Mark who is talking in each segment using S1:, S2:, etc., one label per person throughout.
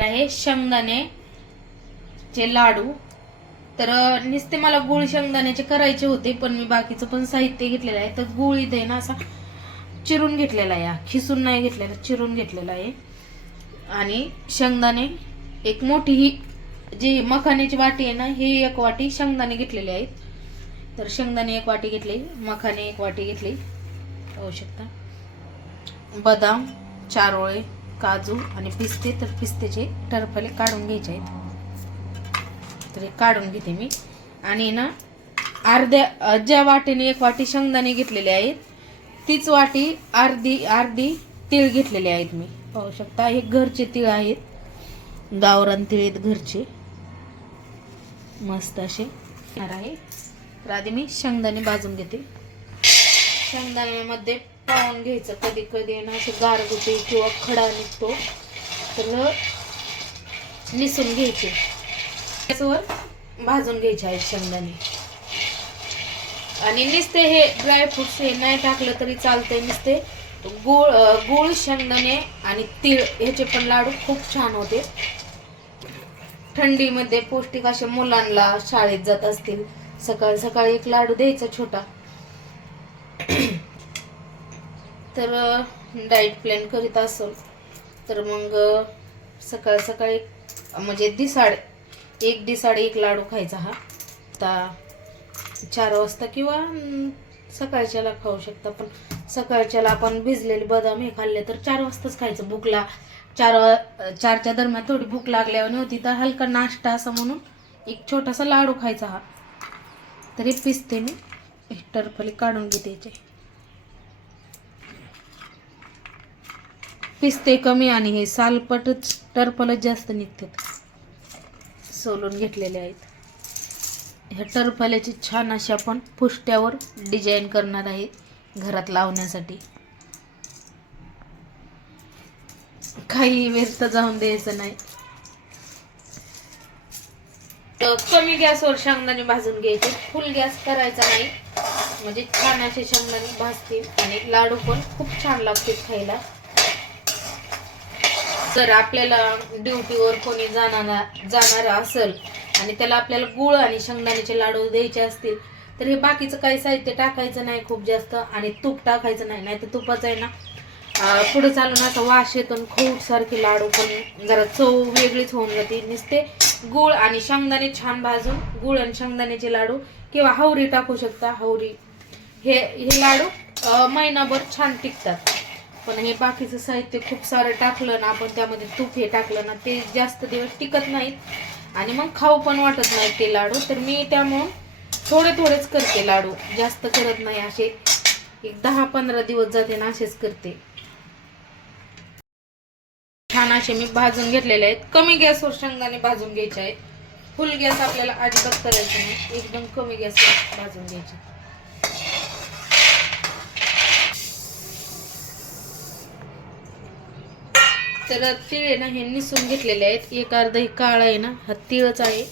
S1: आहे शेंगदाणे चे लाडू. तर नुसते मला गुळ शेंगदाण्याचे करायचे होते पण मी बाकीचं पण साहित्य घेतलेलं आहे. तर गुळ इथे ना असा चिरून घेतलेला आहे. खिसून नाही घेतलेला चिरून घेतलेला आहे. आणि शेंगदाणे एक मोठी ही जी मखाण्याची वाटी आहे ना ही एक वाटी शेंगदाणे घेतलेली आहेत. तर शेंगदाणे एक वाटी घेतली मखाने एक वाटी घेतली. पाहू शकता. बदाम चारोळे काजू आणि पिस्ते तर पिस्तेचे टरफले काढून घ्यायचे आहेत. तर हे काढून घेते मी. आणि ना अर्ध्या ज्या वाटीने एक वाटी शेंगदाणे घेतलेले आहेत तीच वाटी अर्धी अर्धी तीळ घेतलेले आहेत मी. पाहू शकता हे घरचे तीळ आहेत. गावरान तीळ आहेत घरचे. मस्त असे. आहे. तर आधी मी शेंगदाणे भाजून घेते. शेंगदाण्यामध्ये पाहून घ्यायचं कधी कधी ना असं गारगुटी किंवा खडा निघतो. तर निसून घ्यायचे. त्याच्यावर भाजून घ्यायचे आहेत शेंगदाणे. आणि नुसते हे ड्रायफ्रुट्स हे नाही टाकलं तरी चालतंय नुसते गुळ गुळ शेंगदाणे आणि तीळ ह्याचे पण लाडू खूप छान होते. थंडीमध्ये पौष्टिक असे मुलांना शाळेत जात असतील सकाळी सकाळी एक लाडू द्यायचा छोटा. तर डाईट प्लॅन करीत असेल तर मग सकाळ सकाळी म्हणजे दिसाड एक दिसाड एक लाडू खायचा हा. आता चार वाजता किंवा सकाळच्याला खाऊ शकता पण सकाळच्याला आपण भिजलेले बदाम हे खाल्ले तर चार वाजताच खायचं. भूकला चार चारच्या दरम्यान थोडी भूक लागल्यावर होती तर हलका नाश्ता असं म्हणून एक छोटासा लाडू खायचा हा. तरी पिसते मी हे टरफली काढून घेते पिस्ते कमी आणि हे सालपटच टरफलच जास्त निघतात. सोलून घेतलेले आहेत. ह्या टरफल्याची छान अशी आपण फुष्ट्यावर डिझाईन करणार आहे घरात लावण्यासाठी. काही व्यस्त जाऊन द्यायचं नाही. तर कमी गॅसवर शेंगदाणे भाजून घ्यायचे. फुल गॅस करायचा नाही. म्हणजे छान असे शेंगदाणे भाजतील आणि लाडू पण खूप छान लागतील खायला. जर आपल्याला ड्युटीवर कोणी जाणार जाणारा असेल आणि त्याला आपल्याला गुळ आणि शेंगदाण्याचे लाडू द्यायचे असतील तर हे बाकीचं काही साहित्य टाकायचं नाही खूप जास्त आणि तूप टाकायचं नाही. नाही तर तुपाचं आहे ना पुढं चालून असं वास येतो खूप सारखे लाडू पण जरा चव वेगळीच होऊन जाते. नुसते गुळ आणि शेंगदाणे छान भाजून गुळ आणि शेंगदाण्याचे लाडू किंवा हवरी टाकू शकता. हवरी हे हे लाडू महिनाभर छान टिकतात. पण हे बाकीचं साहित्य खूप सारं टाकलं ना आपण त्यामध्ये तूप हे टाकलं ना ते जास्त दिवस टिकत नाहीत. आणि मग खाऊ पण वाटत नाही ते लाडू. तर मी त्यामुळं थोडे थोडेच करते लाडू. जास्त करत नाही असे. एक दहा पंधरा दिवस जाते ना असेच करते. छान असे मी भाजून घेतलेले आहेत. कमी गॅसवर शेंगदाणे भाजून घ्यायचे आहेत. फुल गॅस आपल्याला अजिबात करायचं नाही. एकदम कमी गॅसवर भाजून घ्यायचे. तर तीळ आहे ना हे निसून घेतलेले आहेत. एक अर्धा हे काळा आहे ना हा तिळच आहे.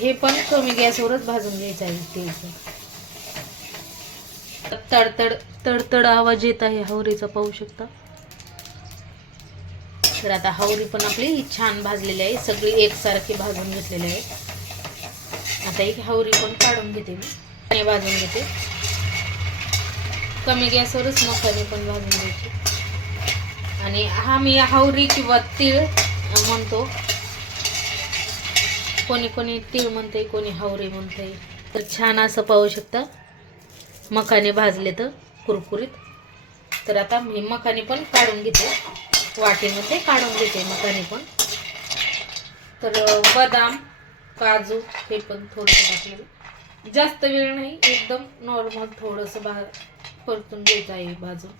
S1: हे पण कमी गॅसवरच भाजून घ्यायचं आहे तीळचं. तडतड तडतड आवाज येत आहे हावरीचा पाहू शकता. तर आता हावरी पण आपली छान भाजलेली आहे सगळी एकसारखी भाजून घेतलेली आहे. आता एक हावरी पण काढून घेते मी आणि भाजून घेते. कमी गॅसवरच मखाने पण भाजून घ्यायची. आणि हा मी हावरी किंवा तीळ म्हणतो. कोणी कोणी तीळ म्हणते कोणी हावरी म्हणते. तर छान असं पाहू शकता. मखाने भाजले तर कुरकुरीत. तर आता मी मखाने पण काढून घेते. वाटीमध्ये काढून घेते मखाने पण. तर बदाम काजू हे पण थोडंसं टाकलेलं. जास्त वेळ नाही एकदम नॉर्मल थोडंसं भा परतून घ्यायचं आहे भाजून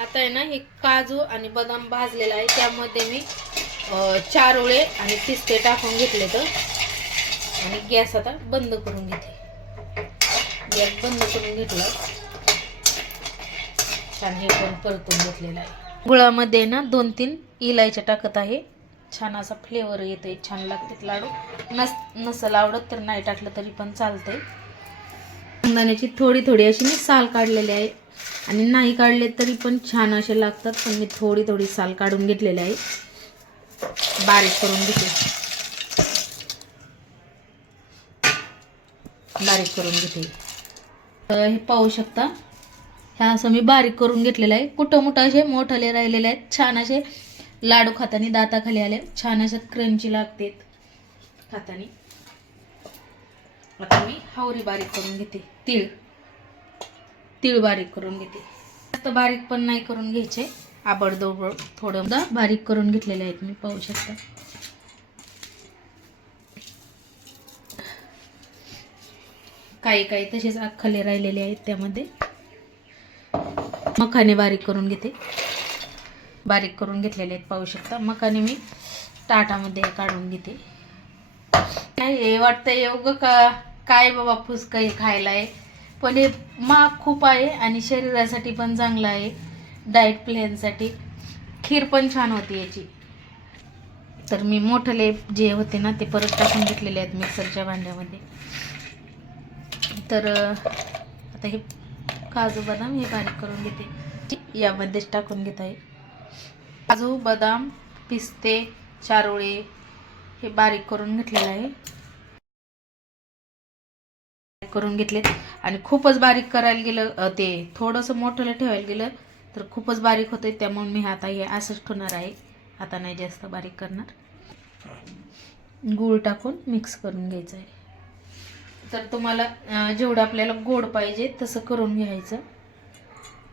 S1: आता आहे ना हे काजू आणि बदाम भाजलेला आहे. त्यामध्ये मी चार ओळे आणि पिस्ते टाकून घेतले तर. आणि गॅस आता बंद करून घेते. गॅस बंद करून घेतला. छान हे पण परतून घेतलेलं आहे. गुळामध्ये ना दोन तीन इलायच्या टाकत आहे. छान असा फ्लेवर येतोय. छान लागते लाडू. नस नसल आवडत तर नाही टाकलं तरी पण चालतंय. शेंगदाण्याची थोडी थोडी अशी मी साल काढलेली आहे. आणि नाही काढले तरी पण छान असे लागतात पण मी थोडी थोडी साल काढून घेतलेली आहे. बारीक करून घेते. बारीक करून घेते. हे पाहू शकता ह्या असं मी बारीक करून घेतलेलं आहे. कुठं मोठं असे मोठाले राहिलेले आहेत छान असे लाडू खातानी दाताखाली आले. छान असे क्रंची लागते खातानी. आता मी हावरी बारीक करून घेते. तीळ. तीळ बारीक करून घेते. जास्त बारीक पण नाही करून घ्यायचे. आबडदोबड थोडं बारीक करून घेतलेले आहेत मी पाहू शकता. काही काही तसेच अख्खले राहिलेले आहेत त्यामध्ये. मखाने बारीक करून घेते. बारीक करून घेतलेले आहेत पाहू शकता. मखाने मी ताटामध्ये काढून घेते. काय हे वाटतं एवढं का? काय बाबा फुसकं हे खायला आहे पण हे महाग खूप आहे आणि शरीरासाठी पण चांगलं आहे. डाएट प्लॅनसाठी खीर पण छान होती याची. तर मी मोठले जे होते ना ते परत टाकून घेतलेले आहेत मिक्सरच्या भांड्यामध्ये. तर आता हे काजू बदाम हे बारीक करून घेते. यामध्येच टाकून घेत आहे. काजू बदाम पिस्ते चारोळे हे बारीक करून घेतलेलं आहे. बारीक करून घेतलेत. आणि खूपच बारीक करायला गेलं ते थोडंसं मोठं ठेवायला गेलं तर खूपच बारीक होतं त्यामुळे मी आता हे असंच ठेवणार आहे. आता नाही जास्त बारीक करणार. गूळ टाकून मिक्स करून घ्यायचं आहे. तर तुम्हाला जेवढं आपल्याला गोड पाहिजे तसं करून घ्यायचं.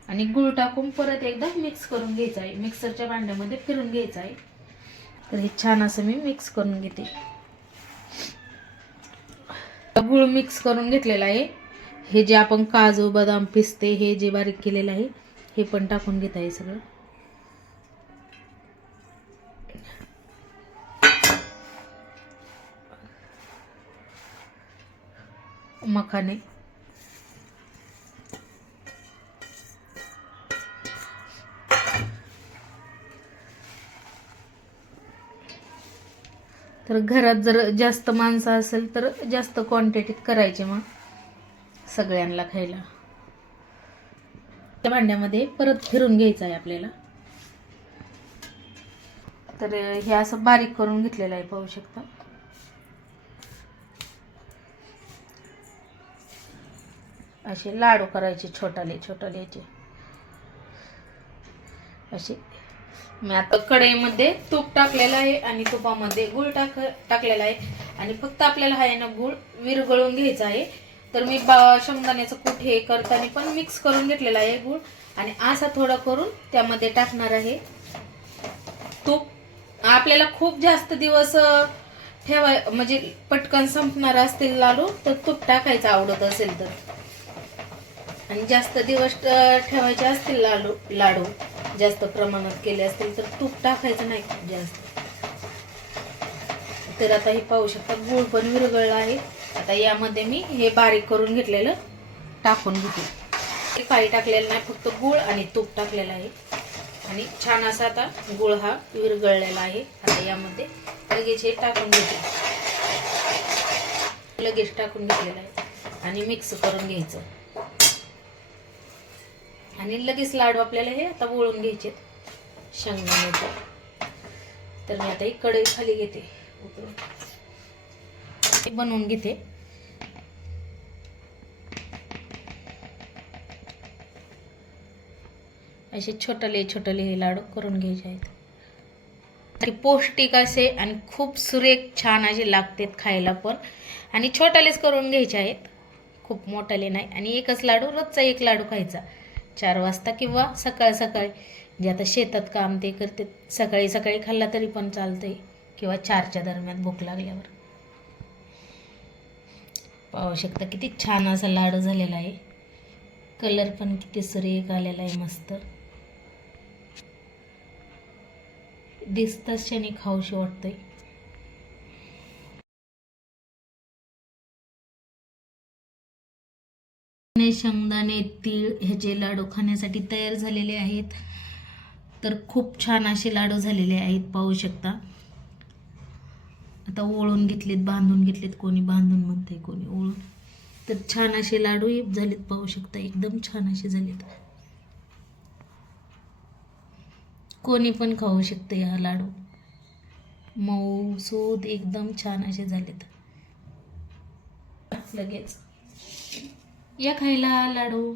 S1: आणि गूळ टाकून परत एकदा मिक्स करून घ्यायचं आहे. मिक्सरच्या भांड्यामध्ये फिरून घ्यायचं आहे. तर हे छान असं मी मिक्स करून घेते. गूळ मिक्स करून घेतलेला आहे. हे जे आपण काजू बदाम पिस्ते हे जे बारीक केलेलं आहे हे पण टाकून घेत आहे सगळं. मखाने. तर घरात जर जास्त माणसं असेल तर जास्त क्वांटिटीत करायचे मग. सगळ्यांना खायला. त्या भांड्यामध्ये परत फिरून घ्यायचं आहे आपल्याला. तर हे असं बारीक करून घेतलेलं आहे पाहू शकता. असे लाडू करायचे छोटाले छोटाल्याचे असे. मी आता कढईमध्ये तूप टाकलेलं आहे आणि तुपामध्ये गुळ टाक टाकलेला आहे. आणि फक्त आपल्याला हा आहे ना गुळ विरघळून घ्यायचा आहे. तर मी बा शेंगदाण्याचं कूट हे करताना पण मिक्स करून घेतलेला आहे गुळ. आणि असा थोडा करून त्यामध्ये टाकणार आहे. तूप. आपल्याला खूप जास्त दिवस ठेवाय म्हणजे पटकन संपणार असतील लाडू तर तूप टाकायचं आवडत असेल तर. आणि जास्त दिवस ठेवायचे असतील लाडू लाडू जास्त प्रमाणात केले असतील तर तूप टाकायचं नाही खूप जास्त. तर आता हे पाहू शकता गूळ पण विरघळला आहे. आता यामध्ये मी हे बारीक करून घेतलेलं टाकून घेते. हे काही टाकलेलं नाही फक्त गूळ आणि तूप टाकलेलं आहे. आणि छान असा आता गूळ हा विरगळलेला आहे. आता यामध्ये लगेच हे टाकून घेते. लगेच टाकून घेतलेलं आहे. आणि मिक्स करून घ्यायचं. आणि लगेच लाडू आपल्याला हे आता वळून घ्यायचे शेंगदाण्याचे. तर मी आता ही कढई खाली घेते. बनवून घेते. असे छोटले छोटले हे लाडू करून घ्यायचे. आहेत ते पौष्टिक असे आणि खूप सुरेख छान असे लागतात खायला पण. आणि छोटालेच करून घ्यायचे आहेत. खूप मोठाले नाही. आणि एकच लाडू रोजचा एक लाडू खायचा. चार वाजता किंवा सकाळ सकाळी. जे आता शेतात काम ते करते सकाळी सकाळी खाल्ला तरी पण चालतंय. किंवा चारच्या दरम्यान भूक लागल्यावर. पाहू शकता किती छान असा लाडू झालेला आहे. कलर पण किती सुरेख आलेला आहे. मस्त. दिसताच क्षणी खाऊशी वाटतंय. शेंगदाणे तीळ ह्याचे लाडू खाण्यासाठी तयार झालेले आहेत. तर खूप छान असे लाडू झालेले आहेत पाहू शकता. आता ओळून घेतलेत बांधून घेतलेत कोणी बांधून म्हणते कोणी ओळून. तर छान असे लाडू झालेत पाहू शकता एकदम छान असे झालेत. कोणी पण खाऊ शकते हा लाडू. मऊ सूद एकदम छान असे झालेत. लगेच. या खायला लाडू.